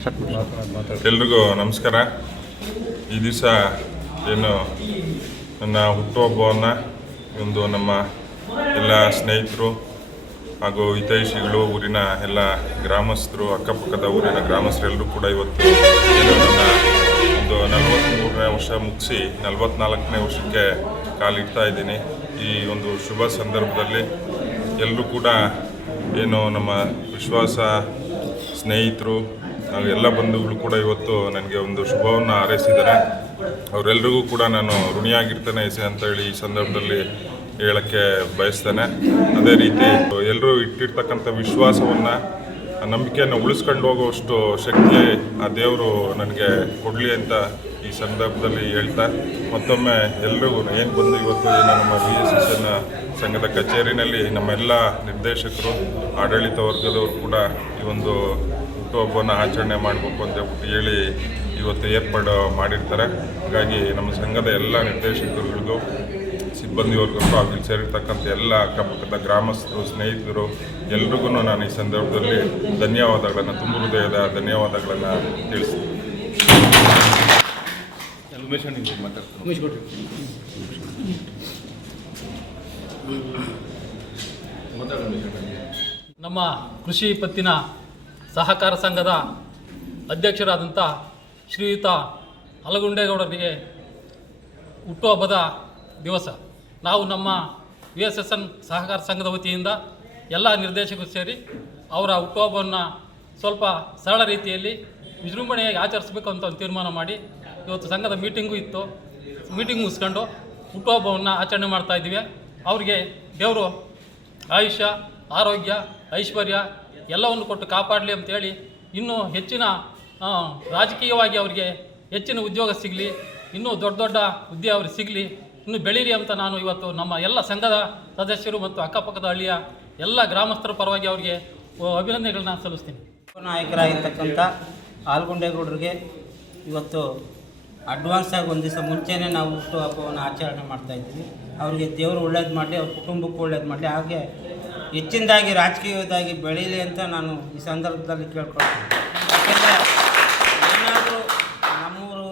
ಎಲ್ರಿಗೂ ನಮಸ್ಕಾರ. ಈ ದಿವಸ ಏನು ನನ್ನ ಹುಟ್ಟುಹಬ್ಬವನ್ನು ಒಂದು ನಮ್ಮ ಎಲ್ಲ ಸ್ನೇಹಿತರು ಹಾಗೂ ಹಿತೈಷಿಗಳು, ಊರಿನ ಎಲ್ಲ ಗ್ರಾಮಸ್ಥರು, ಅಕ್ಕಪಕ್ಕದ ಊರಿನ ಗ್ರಾಮಸ್ಥರೆಲ್ಲರೂ ಕೂಡ ಇವತ್ತು ಏನು ನನ್ನ ಒಂದು 43ನೇ ವರ್ಷ ಮುಗಿಸಿ 44ನೇ ವರ್ಷಕ್ಕೆ ಕಾಲಿಡ್ತಾ ಇದ್ದೀನಿ. ಈ ಒಂದು ಶುಭ ಸಂದರ್ಭದಲ್ಲಿ ಎಲ್ಲರೂ ಕೂಡ ಏನು ನಮ್ಮ ವಿಶ್ವಾಸ ಸ್ನೇಹಿತರು ಹಾಗೂ ಎಲ್ಲ ಬಂಧುಗಳು ಕೂಡ ಇವತ್ತು ನನಗೆ ಒಂದು ಶುಭವನ್ನು ಹಾರೈಸಿದ್ದಾರೆ. ಅವರೆಲ್ಲರಿಗೂ ಕೂಡ ನಾನು ಋಣಿಯಾಗಿರ್ತೇನೆ ಅಂತೇಳಿ ಈ ಸಂದರ್ಭದಲ್ಲಿ ಹೇಳೋಕ್ಕೆ ಬಯಸ್ತೇನೆ. ಅದೇ ರೀತಿ ಎಲ್ಲರೂ ಇಟ್ಟಿರ್ತಕ್ಕಂಥ ವಿಶ್ವಾಸವನ್ನು, ನಂಬಿಕೆಯನ್ನು ಉಳಿಸ್ಕೊಂಡು ಹೋಗುವಷ್ಟು ಶಕ್ತಿ ಆ ದೇವರು ನನಗೆ ಕೊಡಲಿ ಅಂತ ಈ ಸಂದರ್ಭದಲ್ಲಿ ಹೇಳ್ತಾ, ಮತ್ತೊಮ್ಮೆ ಎಲ್ರಿಗೂ ಏನು ಬಂದು ಇವತ್ತು ನಮ್ಮ VSSN ಸಂಘದ ಕಚೇರಿನಲ್ಲಿ ನಮ್ಮೆಲ್ಲ ನಿರ್ದೇಶಕರು, ಆಡಳಿತ ವರ್ಗದವರು ಕೂಡ ಈ ಒಂದು ಹುಟ್ಟುಹಬ್ಬವನ್ನು ಆಚರಣೆ ಮಾಡಬೇಕು ಅಂತ ಹೇಳಿ ಇವತ್ತು ಏರ್ಪಾಡು ಮಾಡಿರ್ತಾರೆ. ಹಾಗಾಗಿ ನಮ್ಮ ಸಂಘದ ಎಲ್ಲ ನಿರ್ದೇಶಕರುಗಳಿಗೂ, ಸಿಬ್ಬಂದಿವರ್ಗಕ್ಕೂ ಹಾಗೂ ಇಲ್ಲಿ ಸೇರಿರ್ತಕ್ಕಂಥ ಎಲ್ಲ ಅಕ್ಕಪಕ್ಕದ ಗ್ರಾಮಸ್ಥರು, ಸ್ನೇಹಿತರು ಎಲ್ರಿಗೂ ನಾನು ಈ ಸಂದರ್ಭದಲ್ಲಿ ಧನ್ಯವಾದಗಳನ್ನು, ತುಂಬ ಹೃದಯದ ಧನ್ಯವಾದಗಳನ್ನು ತಿಳಿಸ್ತೀನಿ. ನಮ್ಮ ಕೃಷಿ ಪತ್ತಿನ ಸಹಕಾರ ಸಂಘದ ಅಧ್ಯಕ್ಷರಾದಂಥ ಶ್ರೀಯುತ ಹಲಗುಂಡೇಗೌಡರಿಗೆ ಹುಟ್ಟುಹಬ್ಬದ ದಿವಸ ನಾವು ನಮ್ಮ VSSN ಸಹಕಾರ ಸಂಘದ ವತಿಯಿಂದ ಎಲ್ಲ ನಿರ್ದೇಶಕರು ಸೇರಿ ಅವರ ಹುಟ್ಟುಹಬ್ಬವನ್ನು ಸ್ವಲ್ಪ ಸರಳ ರೀತಿಯಲ್ಲಿ ವಿಜೃಂಭಣೆಯಾಗಿ ಆಚರಿಸಬೇಕು ಅಂತ ಒಂದು ತೀರ್ಮಾನ ಮಾಡಿ ಇವತ್ತು ಸಂಘದ ಮೀಟಿಂಗ್ ಮುಗಿಸ್ಕೊಂಡು ಹುಟ್ಟುಹಬ್ಬವನ್ನು ಆಚರಣೆ ಮಾಡ್ತಾಯಿದ್ದೀವಿ. ಅವರಿಗೆ ದೇವರು ಆಯುಷ್ಯ, ಆರೋಗ್ಯ, ಐಶ್ವರ್ಯ ಎಲ್ಲವನ್ನು ಕೊಟ್ಟು ಕಾಪಾಡಲಿ ಅಂತೇಳಿ, ಇನ್ನೂ ಹೆಚ್ಚಿನ ರಾಜಕೀಯವಾಗಿ ಅವರಿಗೆ ಹೆಚ್ಚಿನ ಉದ್ಯೋಗ ಸಿಗಲಿ, ಇನ್ನೂ ದೊಡ್ಡ ದೊಡ್ಡ ಹುದ್ದೆ ಅವ್ರಿಗೆ ಸಿಗಲಿ, ಇನ್ನೂ ಬೆಳೀಲಿ ಅಂತ ನಾನು ಇವತ್ತು ನಮ್ಮ ಎಲ್ಲ ಸಂಘದ ಸದಸ್ಯರು ಮತ್ತು ಅಕ್ಕಪಕ್ಕದ ಹಳ್ಳಿಯ ಎಲ್ಲ ಗ್ರಾಮಸ್ಥರ ಪರವಾಗಿ ಅವರಿಗೆ ಅಭಿನಂದನೆಗಳನ್ನ ಸಲ್ಲಿಸ್ತೀನಿ. ನಾಯಕರಾಗಿರ್ತಕ್ಕಂಥ ಹಾಲಗುಂಡೇಗೌಡರಿಗೆ ಇವತ್ತು ಅಡ್ವಾನ್ಸ್ ಆಗಿ ಒಂದು ದಿವಸ ಮುಂಚೆನೇ ನಾವು ಹುಟ್ಟುಹಬ್ಬವನ್ನು ಆಚರಣೆ ಮಾಡ್ತಾಯಿದ್ದೀವಿ. ಅವರಿಗೆ ದೇವರು ಒಳ್ಳೇದು ಮಾಡಲಿ, ಅವ್ರ ಕುಟುಂಬಕ್ಕೂ ಒಳ್ಳೇದು ಮಾಡಲಿ, ಹಾಗೆ ಹೆಚ್ಚಿನದಾಗಿ ರಾಜಕೀಯದಾಗಿ ಬೆಳೀಲಿ ಅಂತ ನಾನು ಈ ಸಂದರ್ಭದಲ್ಲಿ ಕೇಳ್ಕೊಳ್ತೀನಿ. ಯಾಕೆಂದರೆ ಏನಾದರೂ ನಮ್ಮೂರು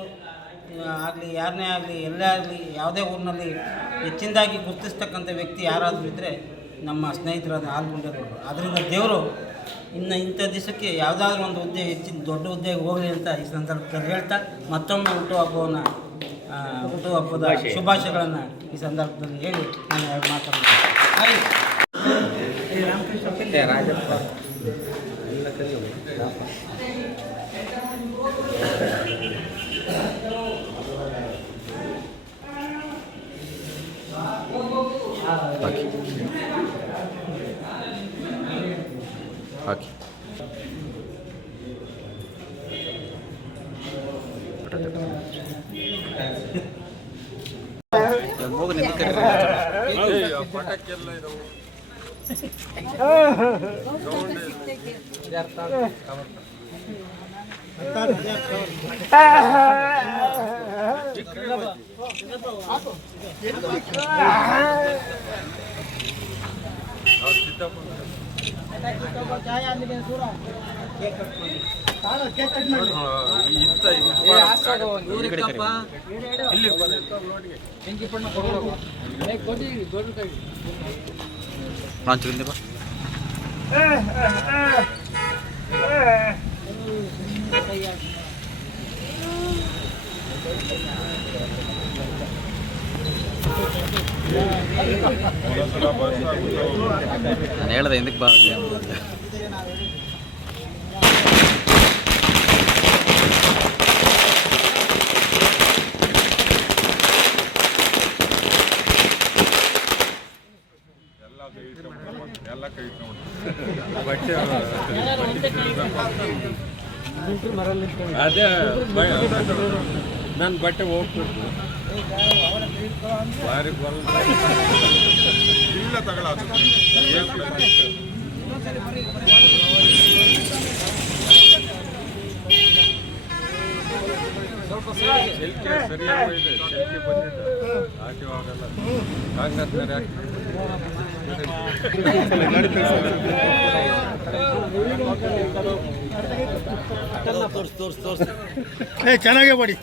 ಆಗಲಿ, ಯಾರನ್ನೇ ಆಗಲಿ, ಎಲ್ಲೇ ಆಗಲಿ, ಯಾವುದೇ ಊರಿನಲ್ಲಿ ಹೆಚ್ಚಿನದಾಗಿ ಗುರುತಿಸ್ತಕ್ಕಂಥ ವ್ಯಕ್ತಿ ಯಾರಾದರೂ ಇದ್ದರೆ ನಮ್ಮ ಸ್ನೇಹಿತರಾದ ಹಾಲಗುಂಡೇಗೌಡರು. ಅದರಿಂದ ದೇವರು ಇನ್ನು ಇಂಥ ದಿವಸಕ್ಕೆ ಯಾವುದಾದ್ರೂ ಒಂದು ಹುದ್ದೆ, ಹೆಚ್ಚಿನ ದೊಡ್ಡ ಹುದ್ದೆಗೆ ಹೋಗಲಿ ಅಂತ ಈ ಸಂದರ್ಭದಲ್ಲಿ ಹೇಳ್ತಾ, ಮತ್ತೊಮ್ಮೆ ಹುಟ್ಟುಹಬ್ಬದ ಶುಭಾಶಯಗಳನ್ನು ಈ ಸಂದರ್ಭದಲ್ಲಿ ಹೇಳಿ ನಾನು ಮಾತಾಡ್ತೀನಿ. ರಾಜಪ್ಪ ಹಾಕಿ ನಾನು ಹೇಳ್ದೆ ಎಂದಕ್ಕೆ ಬಾ ಅದೇ ನನ್ನ ಬಟ್ಟೆ ಹೋಗ್ಬಿಟ್ಟು ಭಾರಿ ಇಲ್ಲ ತಗೊಳ ಶೆಲ್ಕೆ ಸರಿಯಾಗಿ ಇದೆ, ಶೆಲ್ಕೆ ಬಂದಿದೆ ಹಾಕಿವಾಗೆಲ್ಲ ಕಾಂಗ್ರೆಸ್ನವ್ರು ಯಾಕೆ ಚೆನ್ನಾಗೇ ಮಾಡಿ